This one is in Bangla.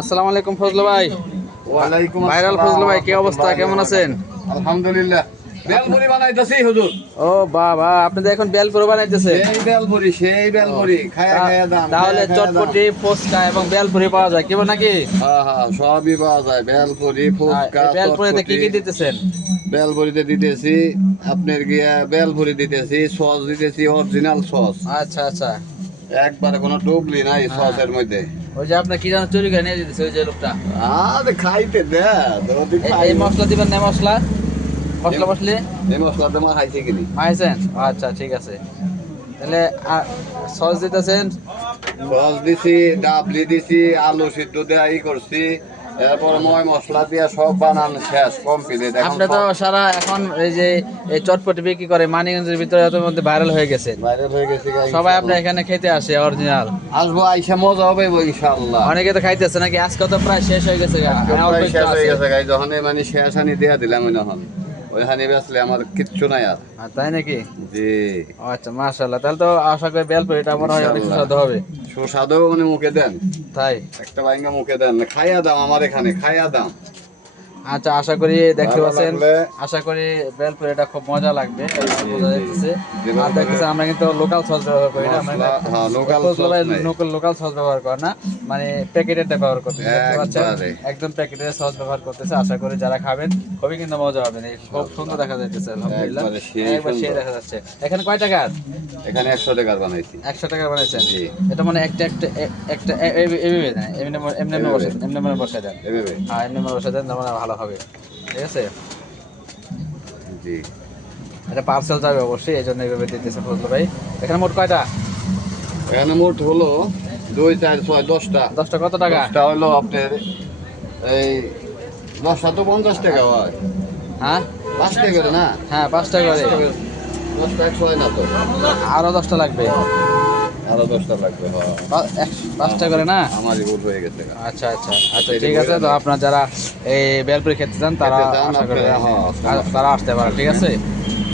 আসসালামু আলাইকুম ফজলু ভাই। ওয়ালাইকুম আসসালাম। ভাইরাল ফজলু ভাই, কি অবস্থা, কেমন আছেন? আলহামদুলিল্লাহ। বেলপুরি বানাইতেছি হুজুর। ও বাবা, আপনি তো এখন বেলপুরি বানাইতেছেন। সেই বেলপুরি খায়া খায়া দাম। তাহলে চটপটি, ফুচকা এবং বেলপুরি পাওয়া যায় কেমন নাকি? হ্যাঁ হ্যাঁ, সবই পাওয়া যায়। বেলপুরি, ফুচকা, এই বেলপুরিতে কি চটপটি। কি দিতেছেন? বেলপুরিতে দিতেছি আপনার গিয়া বেলপুরি দিতেছি, সস দিতেছি অরিজিনাল সস। আচ্ছা আচ্ছা। একবারে কোনো ডুবলি নাই সসের মধ্যে। ওই যে আপনার কি যেন চুরি করে নিয়ে দিতেছে ওই যে লোকটা। আরে খাইতে দে। এই মশলা দিবেন না? মশলা মশলি এই মশলা তোমার খাইছে কিনি? মাইছেন? আচ্ছা ঠিক আছে। তাহলে সস দিতেছেন। সস দিছি, ডাবলি দিছি, আলু সিদ্ধ দিয়ে করছি, এরপর ময় মশলা দিয়ে সব বানান শেষ কমপ্লিট। আপনি তো সারা এখন এই যে এই চটপটি বিক্রি করে মানিকগঞ্জের ভিতরে এত মধ্যে ভাইরাল হয়ে গেছে। ভাইরাল হয়ে গেছে। সবাই আপনার এখানে খেতে আসে অরিজিনাল। আসবো, আইসা মজা হবে ইনশাআল্লাহ। অনেকে তো খাইতেছে নাকি? আজকে তো প্রায় শেষ হয়ে গেছে। প্রায় শেষ হয়ে গেছে গাই, যখন মানে শেষ আনি দেয়া দিলাম যখন ওই হানি বেসলে আমার কিচ্ছু নাই আর। তাই নাকি? জি। আচ্ছা মাশাআল্লাহ, তাহলে তো আশা করি বেলপুরিটা মনে হয় অনেক সুস্বাদু হবে। সুস্বাদু মানে মুখে দেন, তাই? একটা ভাঙ্গা মুখে দেন, খাইয়া দাম আমার এখানে, খাইয়া দাম। আচ্ছা, আশা করি দেখতে ভালো পাচ্ছেন, লাগলে। আশা করি বেলপুরিটা খুব মজা লাগবে। বোঝা যাচ্ছে। যেভাবে আর দেখতেছেন আমরা কিন্তু লোকাল সস ব্যবহার করি না, মশলা, হ্যাঁ, লোকাল সস নাই। লোকাল সস ব্যবহার করে না, মানে প্যাকেটেরটা ব্যবহার করতেছে। দেখতে পাচ্ছেন একবারে। একদম প্যাকেটের সস ব্যবহার করতেছে। আশা করি যারা খাবেন খুবই কিন্তু মজা হবে। খুব সুন্দর দেখা যাচ্ছে আলহামদুলিল্লাহ। একবারে সেই একবার সেই সুন্দর। দেখা যাচ্ছে। এখানে কয় টাকার? এখানে 100 টাকার বানাইছি। 100 টাকা বানাইছেন? জি। এটা মানে একটা একটা একটা এভাবে না, এমনি এমনি বসে, এমনি মানে বসে দেন। এভাবে। হ্যাঁ, এমনি মানে বসে দেন, তার ভালো হবে। ঠিক আছে। জি। এটা পার্সেল যাবে অবশ্যই, এই জন্য এইভাবে দিতেছে ফজলু ভাই। এখানে মোট কয়টা? এখানে মোট হলো 2, 4, 6, 10টা। 10টা কত টাকা? 10টা হলো আপনার এই 10টা তো 50 টাকা হয়। হ্যাঁ 5 টাকা করে না? হ্যাঁ, 5 টাকা করে। 10টা 100 হয় না তো। আরো 10টা লাগবে। আরো 10টা লাগবে। হ্যাঁ। 5 টাকা করে না? আমারই ভুল হয়ে গেছে। আচ্ছা আচ্ছা আচ্ছা, ঠিক আছে। তো আপনার যারা এই বেলপুরি খেতে চান তারা খেতে চান আশা করি আপনারা, হ্যাঁ, তারা আসতে পারে। ঠিক আছে।